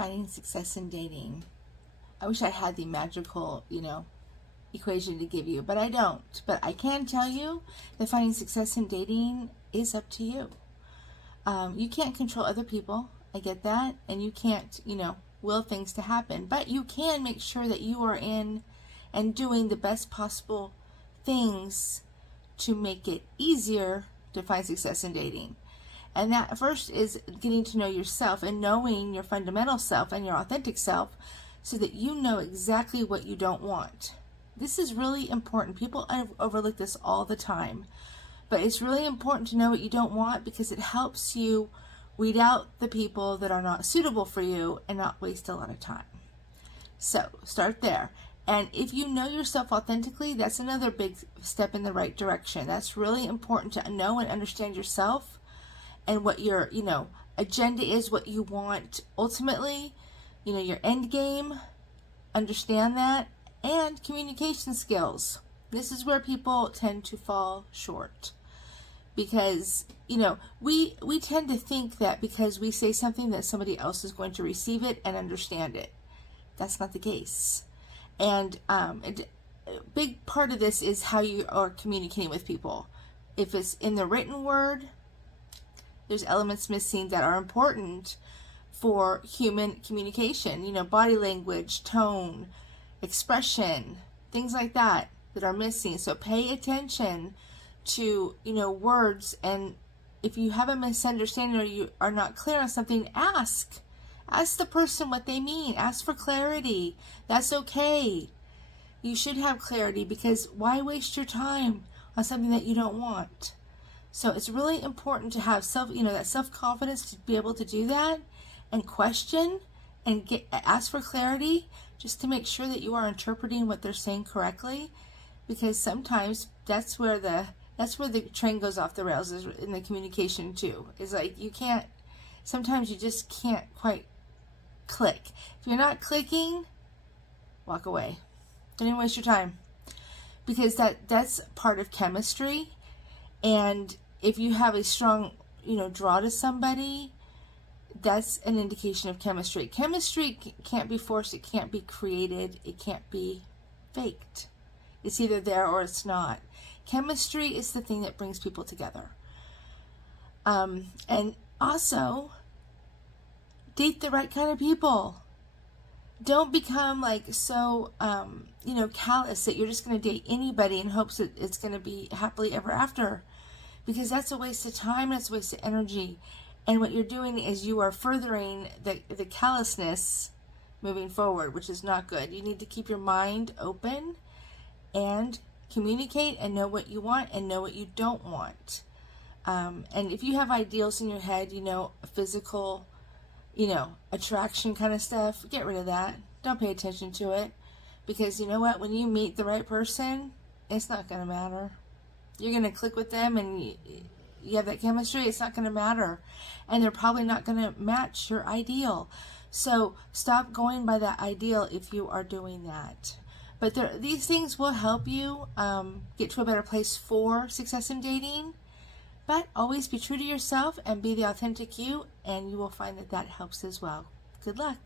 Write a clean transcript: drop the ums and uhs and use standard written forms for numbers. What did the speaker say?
finding success in dating. I wish I had the magical, equation to give you, but I don't. But I can tell you that finding success in dating is up to you. You can't control other people. I get that. And you can't, will things to happen. But you can make sure that you are in and doing the best possible things to make it easier to find success in dating. And that first is getting to know yourself and knowing your fundamental self and your authentic self so that you know exactly what you don't want. This is really important. People overlook this all the time. But it's really important to know what you don't want because it helps you weed out the people that are not suitable for you and not waste a lot of time. So start there. And if you know yourself authentically, that's another big step in the right direction. That's really important to know and understand yourself and what your, agenda is, what you want ultimately, your end game. Understand that. And communication skills. This is where people tend to fall short. Because, we tend to think that because we say something that somebody else is going to receive it and understand it. That's not the case. And a big part of this is how you are communicating with people. If it's in the written word, there's elements missing that are important for human communication. Body language, tone, expression, things like that are missing. So pay attention to, words. And if you have a misunderstanding or you are not clear on something, ask the person what they mean. Ask for clarity. That's okay. You should have clarity because why waste your time on something that you don't want? So it's really important to have that self-confidence to be able to do that and question and ask for clarity just to make sure that you are interpreting what they're saying correctly, because sometimes that's where the train goes off the rails, is in the communication too. It's like sometimes you just can't quite click. If you're not clicking, walk away. Don't even waste your time, because that's part of chemistry. And if you have a strong draw to somebody, that's an indication of chemistry. Chemistry can't be forced, it can't be created, it can't be faked. It's either there or it's not. Chemistry is the thing that brings people together. And also, date the right kind of people. Don't become so, callous that you're just going to date anybody in hopes that it's going to be happily ever after. Because that's a waste of time, that's a waste of energy. And what you're doing is you are furthering the callousness moving forward, which is not good. You need to keep your mind open and communicate and know what you want and know what you don't want. And if you have ideals in your head, physical, attraction kind of stuff, get rid of that. Don't pay attention to it. Because you know what? When you meet the right person, it's not going to matter. You're going to click with them and you have that chemistry, it's not going to matter. And they're probably not going to match your ideal. So stop going by that ideal if you are doing that. But these things will help you get to a better place for success in dating. But always be true to yourself and be the authentic you, and you will find that helps as well. Good luck.